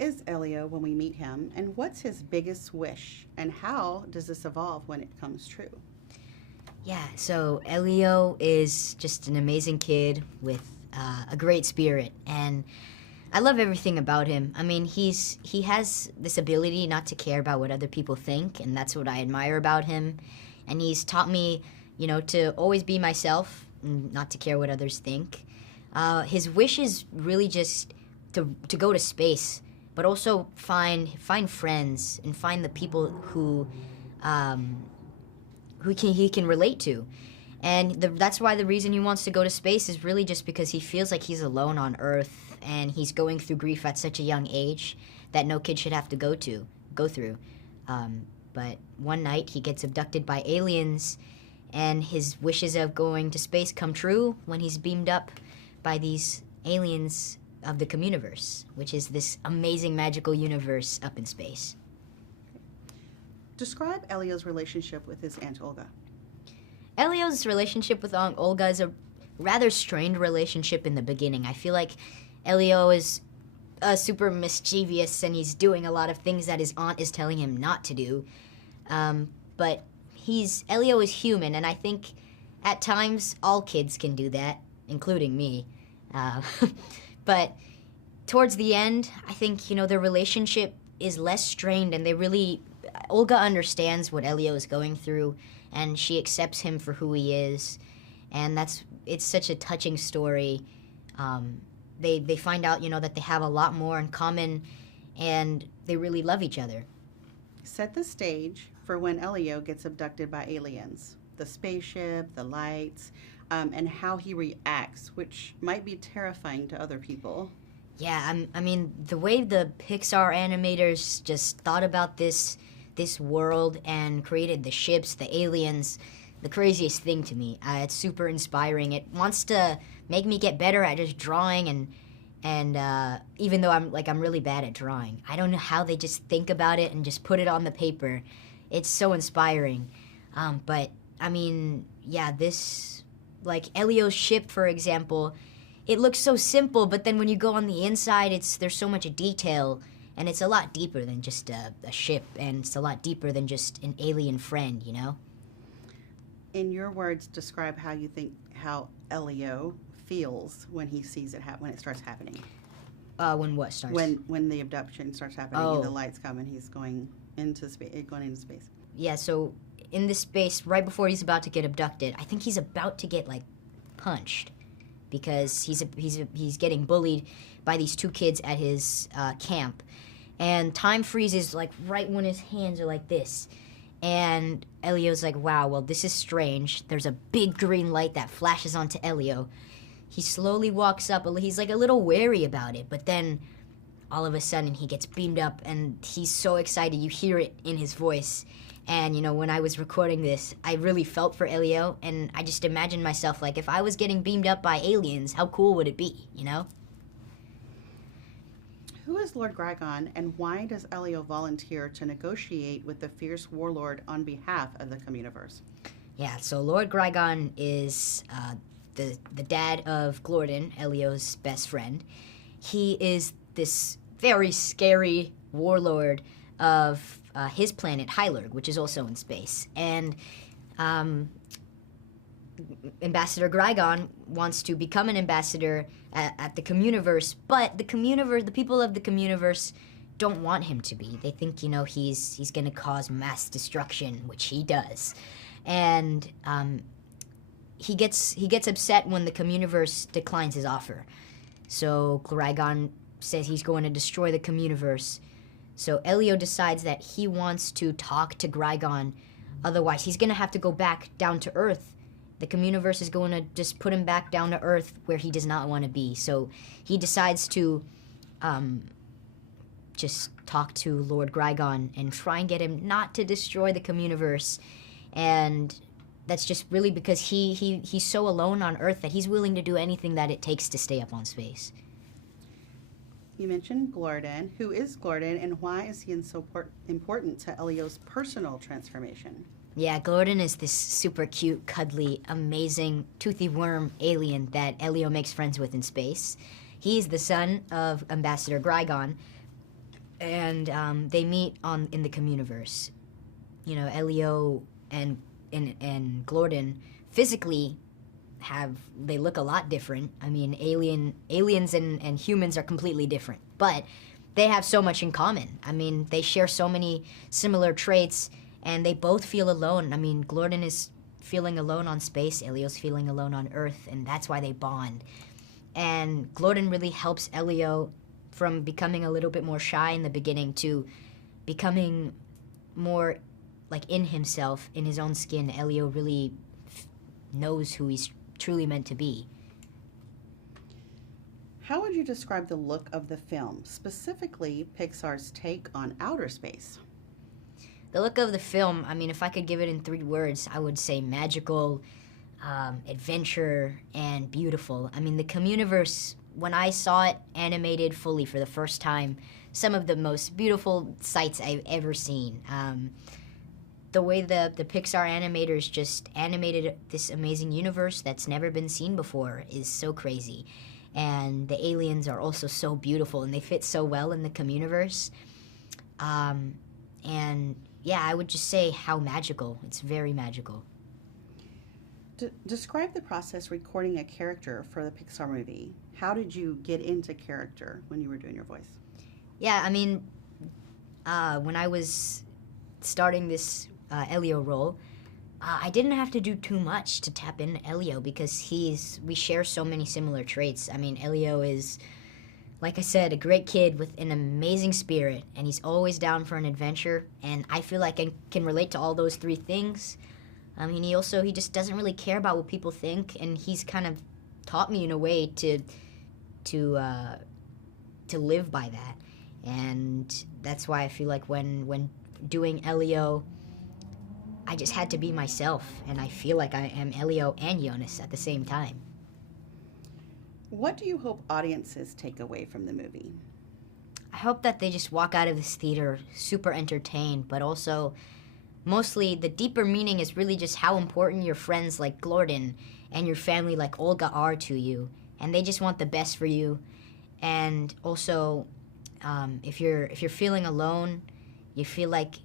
is Elio when we meet him, and what's his biggest wish, and how does this evolve when it comes true? Yeah, so Elio is just an amazing kid with a great spirit, and I love everything about him. I mean, he has this ability not to care about what other people think, and that's what I admire about him. And he's taught me, to always be myself, and not to care what others think. His wish is really just to go to space, but also find friends and find the people um, who he can relate to. And that's why the reason he wants to go to space is really just because he feels like he's alone on Earth, and he's going through grief at such a young age that no kid should have to go through. But one night he gets abducted by aliens, and his wishes of going to space come true when he's beamed up by these aliens of the Communiverse, which is this amazing magical universe up in space. Describe Elio's relationship with his Aunt Olga. Elio's relationship with Aunt Olga is a rather strained relationship in the beginning. I feel like Elio is super mischievous, and he's doing a lot of things that his aunt is telling him not to do. But Elio is human, and I think at times all kids can do that, including me. But towards the end, I think, their relationship is less strained, and Olga understands what Elio is going through, and she accepts him for who he is, and it's such a touching story. They find out, that they have a lot more in common, and they really love each other. Set the stage for when Elio gets abducted by aliens. The spaceship, the lights, and how he reacts, which might be terrifying to other people. Yeah, I mean, the way the Pixar animators just thought about this world and created the ships, the aliens, the craziest thing to me. It's super inspiring. It wants to make me get better at just drawing, and even though I'm really bad at drawing, I don't know how they just think about it and just put it on the paper. It's so inspiring. But I mean, yeah, like Elio's ship, for example, it looks so simple, but then when you go on the inside, there's so much detail, and it's a lot deeper than just a ship, and it's a lot deeper than just an alien friend, In your words, describe how you think how Elio feels when he sees it when it starts happening. When what starts? When the abduction starts happening and the lights come and he's going into space. Yeah, so in this space, right before he's about to get abducted, I think he's about to get punched, because he's getting bullied by these two kids at his camp, and time freezes right when his hands are like this, and Elio's like, wow, well, this is strange. There's a big green light that flashes onto Elio. He slowly walks up. He's a little wary about it, but then all of a sudden he gets beamed up, and he's so excited. You hear it in his voice. And, when I was recording this, I really felt for Elio, and I just imagined myself, if I was getting beamed up by aliens, how cool would it be, Who is Lord Grygon, and why does Elio volunteer to negotiate with the fierce warlord on behalf of the Communiverse? Yeah, so Lord Grygon is the dad of Glorden, Elio's best friend. He is this very scary warlord of his planet, Hylurg, which is also in space. And Ambassador Grygon wants to become an ambassador at the Communiverse, but the people of the Communiverse don't want him to be. They think, he's going to cause mass destruction, which he does. And he gets upset when the Communiverse declines his offer. So Grygon says he's going to destroy the Communiverse. So Elio decides that he wants to talk to Grygon, otherwise he's going to have to go back down to Earth. The Communiverse is going to just put him back down to Earth where he does not want to be. So he decides to just talk to Lord Grygon and try and get him not to destroy the Communiverse. And that's just really because he's so alone on Earth that he's willing to do anything that it takes to stay up on space. You mentioned Glorden. Who is Glorden, and why is he so important to Elio's personal transformation? Yeah, Glorden is this super cute, cuddly, amazing, toothy worm alien that Elio makes friends with in space. He's the son of Ambassador Grygon, and they meet in the Communiverse. You know, Elio and Gordon physically they look a lot different. I mean, aliens and humans are completely different, but they have so much in common. I mean, they share so many similar traits, and they both feel alone. I mean, Gordon is feeling alone on space, Elio's feeling alone on Earth, and that's why they bond. And Gordon really helps Elio from becoming a little bit more shy in the beginning to becoming more like in himself, in his own skin. Elio really knows who he's truly meant to be. How would you describe the look of the film, specifically Pixar's take on outer space? The look of the film, I mean, if I could give it in 3 words, I would say magical, adventure, and beautiful. I mean, the Communiverse, when I saw it animated fully for the first time, some of the most beautiful sights I've ever seen. The way the Pixar animators just animated this amazing universe that's never been seen before is so crazy. And the aliens are also so beautiful, and they fit so well in the Communiverse. And yeah, I would just say how magical. It's very magical. Describe the process recording a character for the Pixar movie. How did you get into character when you were doing your voice? Yeah, I mean, when I was starting this Elio role, I didn't have to do too much to tap into Elio because we share so many similar traits. I mean, Elio is, like I said, a great kid with an amazing spirit, and he's always down for an adventure, and I feel like I can relate to all those 3 things. I mean, he just doesn't really care about what people think, and he's kind of taught me in a way to live by that. And that's why I feel like when doing Elio, I just had to be myself, and I feel like I am Elio and Yonas at the same time. What do you hope audiences take away from the movie? I hope that they just walk out of this theater super entertained, but also mostly the deeper meaning is really just how important your friends like Gordon and your family like Olga are to you, and they just want the best for you. And also, if you're feeling alone, you feel like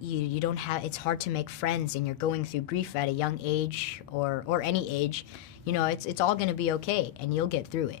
you don't have, it's hard to make friends, and you're going through grief at a young age or any age, you know, it's all going to be okay, and you'll get through it.